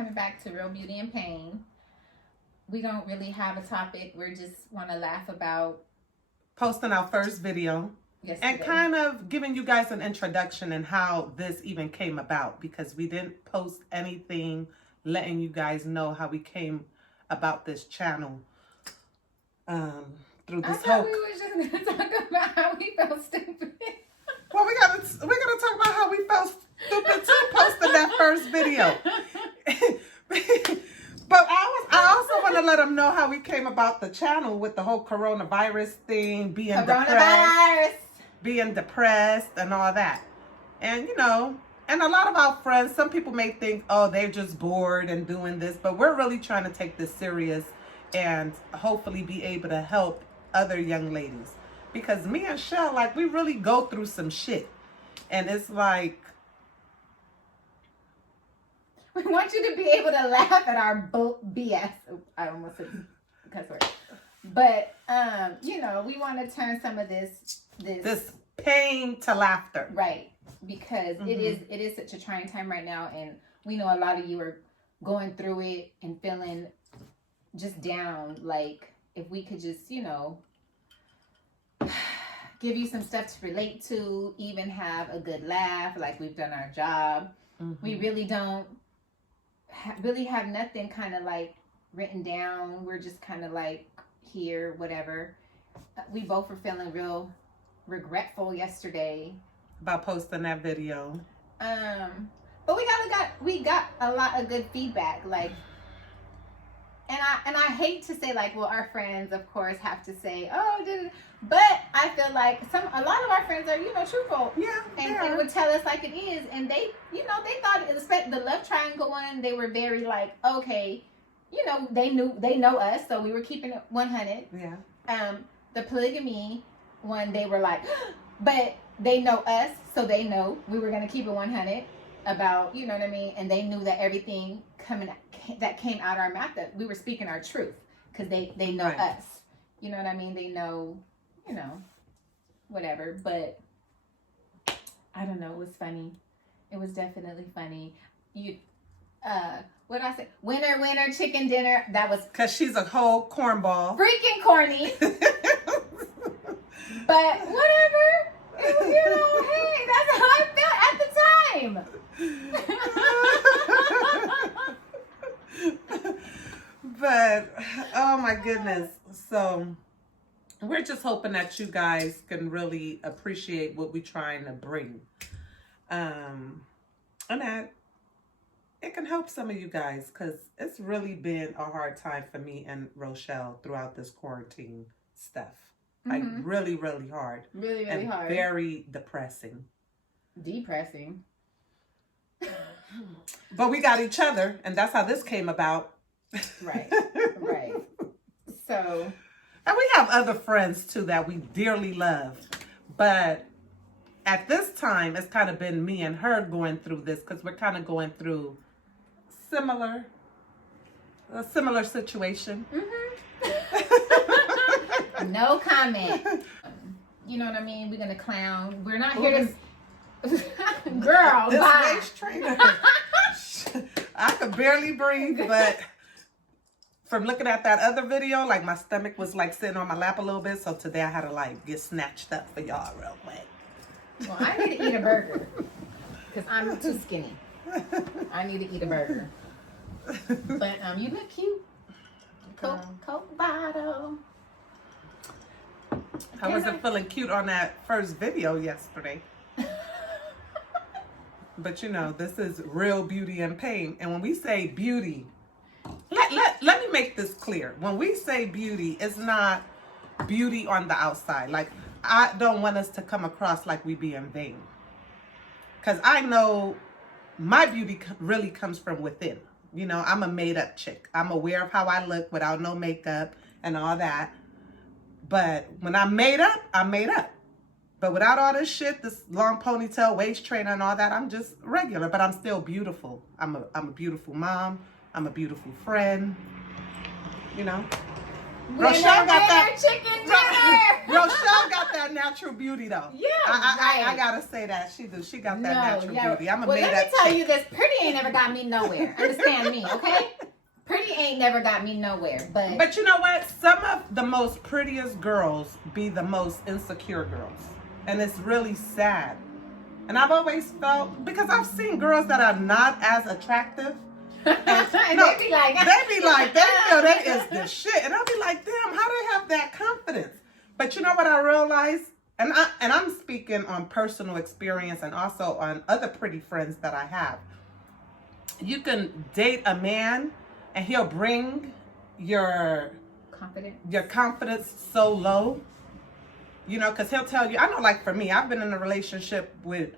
coming back to Real Beauty and Pain. We don't really have a topic. We just want to laugh about posting our first video yesterday. And kind of giving you guys an introduction and how this even came about, because we didn't post anything letting you guys know how we came about this channel. Through this I thought we were just going to talk about how we felt stupid. Well, we're gonna talk about how we felt stupid too posting that first video. But I also want to let them know how we came about the channel with the whole coronavirus thing, being depressed and all that. And you know, and a lot of our friends, some people may think, oh, they're just bored and doing this, but we're really trying to take this serious and hopefully be able to help other young ladies. Because me and Shell, like, we really go through some shit. And it's like, we want you to be able to laugh at our BS. I almost said cuss word. But, you know, we want to turn some of this pain to laughter. Right. Because it is such a trying time right now. And we know a lot of you are going through it and feeling just down. Like, if we could just, you know, give you some stuff to relate to, even have a good laugh, like we've done our job. We really don't really have nothing kind of like written down. We're just kind of like here, whatever. We both were feeling real regretful yesterday about posting that video. But we got a lot of good feedback, like, and I hate to say, like, well, our friends, of course, have to say, oh, but I feel like a lot of our friends are, you know, truthful. Yeah. And would tell us like it is. And they, you know, they thought, the love triangle one, they were very like, okay, you know, they know us, so we were keeping it 100. Yeah. The polygamy one, they were like, but they know us, so they know we were going to keep it 100 about, you know what I mean? And they knew that everything that came out our mouth, that we were speaking our truth, because they know us. You know what I mean? They know, you know, whatever. But I don't know. It was funny. It was definitely funny. What did I say? Winner, chicken dinner. That was because she's a whole cornball. Freaking corny. But whatever. It was, you know, hey, that's how I felt at the time. But oh my goodness. So we're just hoping that you guys can really appreciate what we're trying to bring. And that it can help some of you guys, because it's really been a hard time for me and Rochelle throughout this quarantine stuff. Like really, really hard. Really, really hard. Very depressing. Depressing. But we got each other, and that's how this came about. Right. Right. So. And we have other friends too that we dearly love. But at this time, it's kind of been me and her going through this, because we're kind of going through a similar situation. No comment. You know what I mean? We're going to clown. We're not here to... Girl, this bye. waist trainer. I could barely breathe, but from looking at that other video, like my stomach was like sitting on my lap a little bit. So today I had to like get snatched up for y'all real quick. Well, I need to eat a burger because I'm too skinny. I need to eat a burger. But you look cute. Coke bottle. I wasn't feeling cute on that first video yesterday. But you know, this is Real Beauty and Pain. And when we say beauty, let me make this clear. When we say beauty, it's not beauty on the outside. Like, I don't want us to come across like we being vain. Because I know my beauty really comes from within. You know, I'm a made up chick. I'm aware of how I look without no makeup and all that. But when I'm made up, I'm made up. But without all this shit, this long ponytail, waist trainer and all that, I'm just regular, but I'm still beautiful. I'm a beautiful mom. I'm a beautiful friend, you know. Rochelle got that. Chicken dinner. Rochelle got that natural beauty though. Yeah, I gotta say that she do. She got that natural beauty. I'm well, let me tell you this: pretty ain't never got me nowhere. Understand me, okay? Pretty ain't never got me nowhere. But you know what? Some of the most prettiest girls be the most insecure girls, and it's really sad. And I've always felt, because I've seen girls that are not as attractive. They be like, they feel they is the shit, and I'll be like, damn, how they have that confidence? But you know what I realized, and I'm speaking on personal experience and also on other pretty friends that I have. You can date a man, and he'll bring your confidence so low, you know, because he'll tell you. I know, like for me, I've been in a relationship with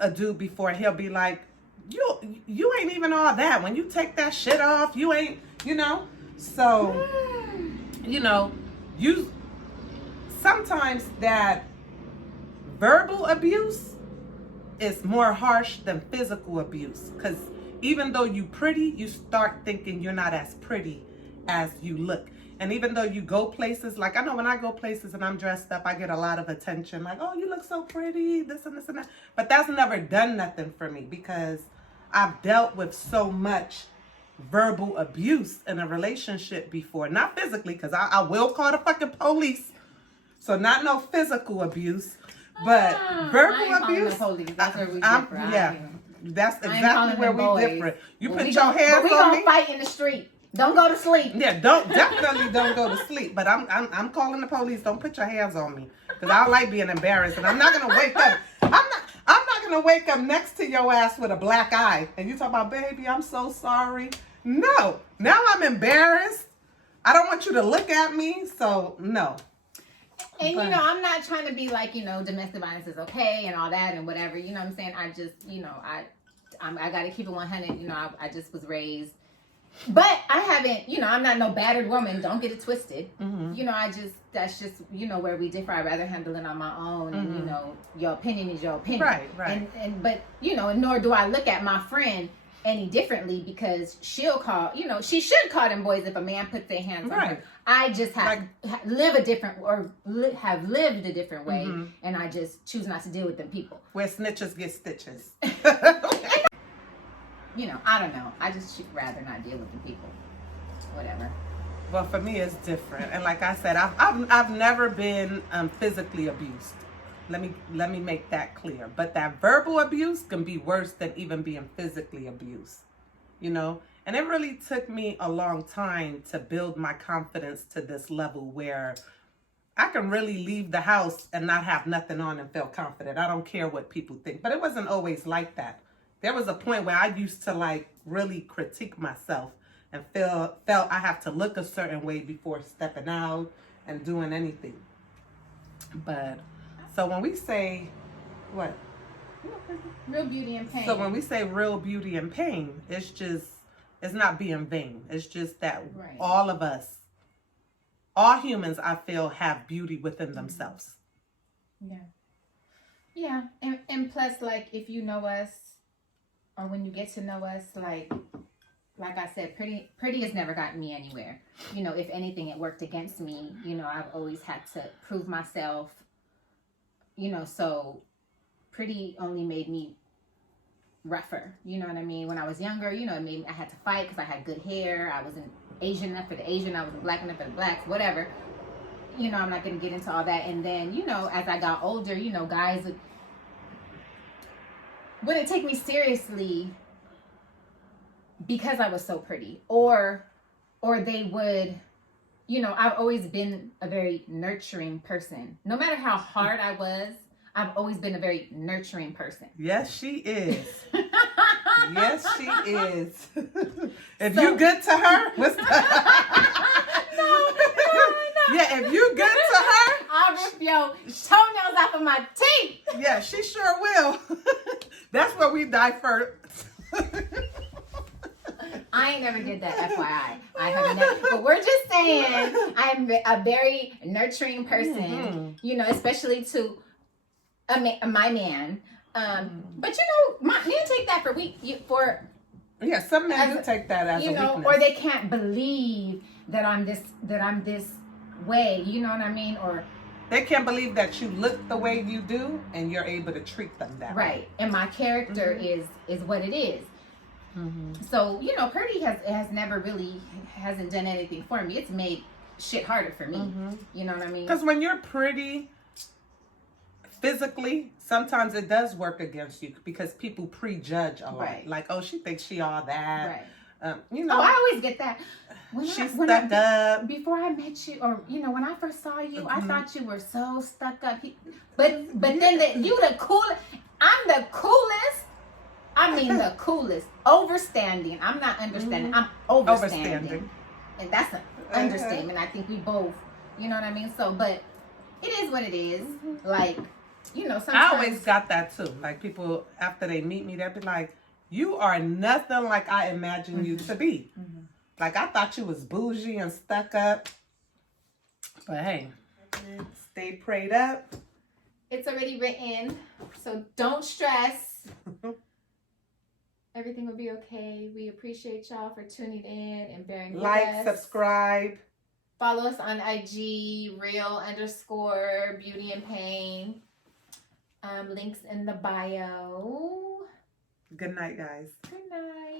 a dude before. He'll be like, you ain't even all that. When you take that shit off, you ain't, you know. So, you know, sometimes that verbal abuse is more harsh than physical abuse. Because even though you pretty, you start thinking you're not as pretty as you look. And even though you go places, like I know when I go places and I'm dressed up, I get a lot of attention. Like, oh, you look so pretty, this and this and that. But that's never done nothing for me because I've dealt with so much verbal abuse in a relationship before. Not physically, because I will call the fucking police. So not no physical abuse, but verbal abuse. That's where we differ. Yeah, that's exactly where we different. You put your hands on me. We gonna fight in the street. Don't go to sleep. Yeah, definitely don't go to sleep. But I'm calling the police. Don't put your hands on me, because I like being embarrassed, and I'm not gonna wake up. I'm not gonna wake up next to your ass with a black eye, and you talk about, baby, I'm so sorry. No, now I'm embarrassed. I don't want you to look at me, so no. And you know, I'm not trying to be like, you know, domestic violence is okay and all that and whatever. You know what I'm saying? I just, you know, I got to keep it 100. You know, I just was raised. But I haven't, you know, I'm not no battered woman. Don't get it twisted. Mm-hmm. You know, that's just, you know, where we differ. I'd rather handle it on my own. And, you know, your opinion is your opinion. Right. But, you know, nor do I look at my friend any differently because she'll call, you know, she should call them boys if a man puts their hands on her. I just have lived a different way. Mm-hmm. And I just choose not to deal with them people. Where snitches get stitches. You know, I don't know. I just rather not deal with the people. Whatever. Well, for me, it's different. And like I said, I've never been physically abused. Let me make that clear. But that verbal abuse can be worse than even being physically abused. You know? And it really took me a long time to build my confidence to this level where I can really leave the house and not have nothing on and feel confident. I don't care what people think. But it wasn't always like that. There was a point where I used to like really critique myself and felt I have to look a certain way before stepping out and doing anything. But so when we say what? Real beauty and pain. So when we say real beauty and pain, it's not being vain. It's just that all of us, all humans, I feel, have beauty within themselves. Yeah. And plus, like, if you know us, or when you get to know us, like I said, pretty has never gotten me anywhere. You know, if anything, it worked against me. You know, I've always had to prove myself. You know, so pretty only made me rougher. You know what I mean? When I was younger, you know, I had to fight because I had good hair. I wasn't Asian enough for the Asian. I wasn't black enough for the blacks. Whatever. You know, I'm not going to get into all that. And then, you know, as I got older, you know, guys wouldn't take me seriously because I was so pretty, or they would, you know, I've always been a very nurturing person. No matter how hard I was, I've always been a very nurturing person. Yes, she is. Yes, she is. If you good to her, what's No. Yeah, if you good to her, I'll rip your toenails off of my teeth. Yeah, she sure will. That's where we die first. I ain't never did that, FYI. I have never. But we're just saying I'm a very nurturing person, you know, especially to my man. But you know, men take that for yeah, some men do take that as you a know, weakness. or they can't believe that I'm this way, you know what I mean? Or they can't believe that you look the way you do and you're able to treat them that way. right. And my character is what it is. So, you know, Purdy has never really hasn't done anything for me. It's made shit harder for me. You know what I mean? Because when you're pretty physically, sometimes it does work against you because people prejudge a lot. Right. Like, oh, she thinks she all that. Right. You know, I always get that. She's stuck up. Before I met you, or you know, when I first saw you, I thought you were so stuck up. But then you the coolest. I'm the coolest. I mean the coolest. Overstanding. I'm not understanding. I'm overstanding. And that's an understatement. I think we both. You know what I mean? So, but it is what it is. Like, you know, sometimes I always got that too. Like people after they meet me, they'll be like, "You are nothing like I imagined you to be." Like I thought you was bougie and stuck up. But hey, stay prayed up. it's already written, so don't stress. Everything will be okay. We appreciate y'all for tuning in and bearing with us. Like, subscribe. Follow us on IG, real_beauty and pain. Links in the bio. Good night, guys. Good night.